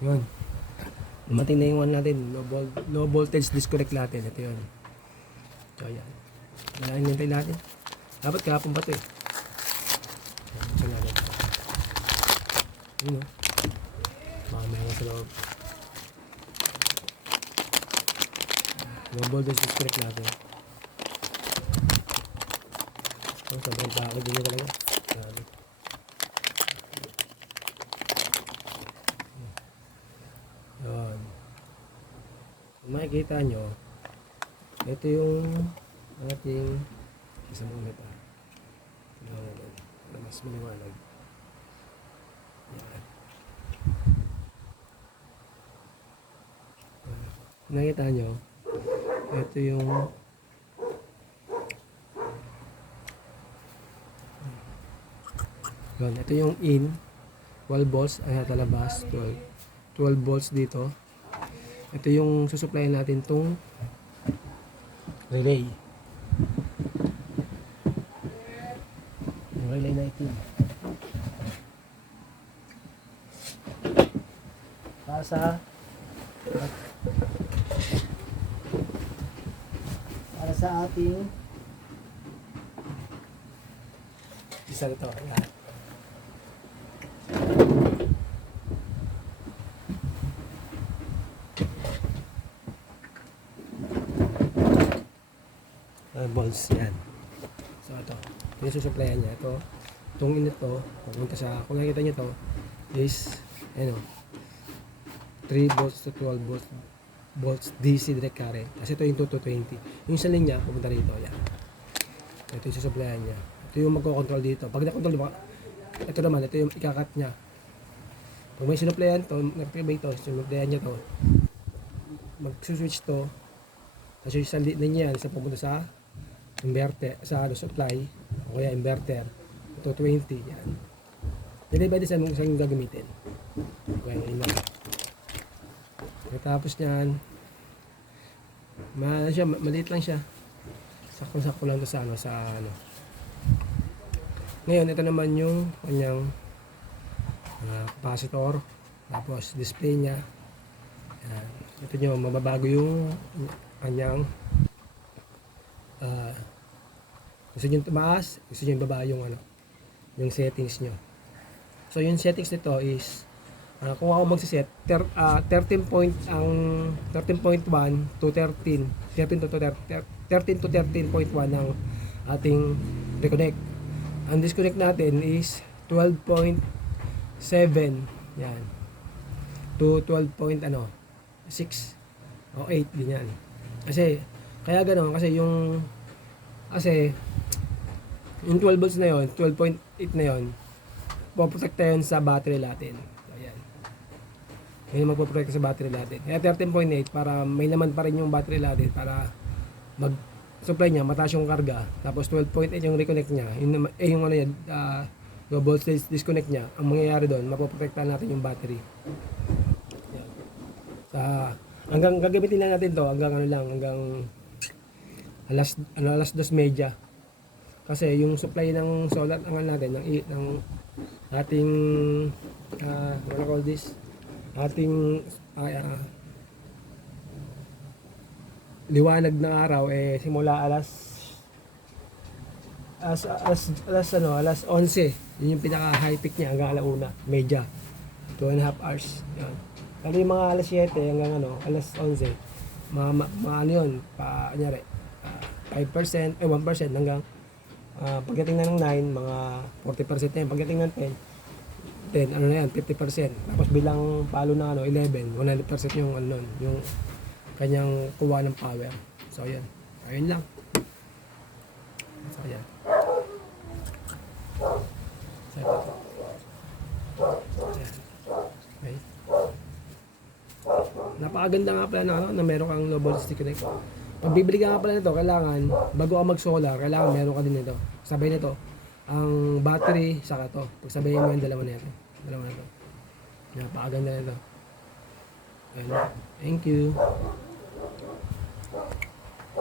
Yun. Dumating na yung one natin. Low voltage disconnect natin. Ito yun. So, ayan. Wala hinintay natin. Dapat kahapon pa ito eh. Ito natin. Yun o. Baka meron sa loob. Low voltage disconnect natin. So, sobrang bakit din talaga. Grabe. Yun. Kung makikita nyo, ito yung ating isa mong ulit na mas maliwanag. Yan. Kung nakikita nyo, ito yung yun, ito yung in 12 volts ay talabas 12 volts dito. Ito yung susuplayan natin tong relay. Yung relay na ito. Para sa ating isa nito. Ayan. Balls yan. So ito yung susuplayan niya. Itong init to pupunta sa, kung nakikita nyo to is ano 3 volts to 12 volts DC direct current. Kasi ito yung 2 to 20. Yung isa linya pupunta rito. Yan. Ito yung susuplayan niya. Ito yung magkocontrol dito. Pag na-control diba, ito naman, ito yung ikakat niya. Pag may sinuplayan to, nag-activate to, sinuplayan niya to, mag-switch to, kasi yung isa linya yan, isa pupunta sa inverter, sa supply o kaya inverter. Ito 20 yan. Depende sa anong saan gagamitin. Okay, ina. Tapos niyan siya, maliit lang siya. Sakto-sakto lang to sa ano. Ngayon ito naman yung kanyang capacitor, tapos display niya. Yan. Ito nyo, mababago yung kanyang gusto nyo tumaas, gusto nyo ibaba yung yung settings nyo. So yung settings nito is kung ako magsiset 13.1 to 13 to 13.1 ang ating reconnect. Ang disconnect natin is 12.7 yan to 12.6 o 8 din yan. Kasi kaya ganoon kasi yung 12 volts na yon, 12.8 na yon, poprotekta yun sa battery natin. Ayan. Yan magpoprotekta sa battery natin. Kaya 13.8 para may laman pa rin yung battery natin para mag-supply niya, mataas yung karga. Tapos 12.8 yung reconnect niya. Yung low voltage disconnect niya. Ang mangyayari doon, mapoprotekta natin yung battery. Ayan. Hanggang gagamitin lang natin to hanggang hanggang alas 2:30. Kasi yung supply ng solar natin ng ating what I call this, ating liwanag ng araw simula alas 11. Yun yung pinaka high peak niya hanggang alauna, media 2.5 hours. Yan. Pero yung mga alas 7 hanggang alas 11, ano yun, kunyari 5%, 1% hanggang pagdating na ng 9, mga 40% na yan. Pagdating ng 10 ano na yan, 50%. Tapos bilang palo na 11, 100% yung yung kanyang kuha ng power. So yan, ayun lang. So yan. So, yan. Okay. Napakaganda nga pala na meron kang low voltage disconnect. Pag bibili ka nga pala nito, kailangan bago ka mag-solar, kailangan meron ka din nito. Sabay nito ang battery saka to. Pagsabayin mo yung dalawa na ito. Napakaganda nito. Thank you.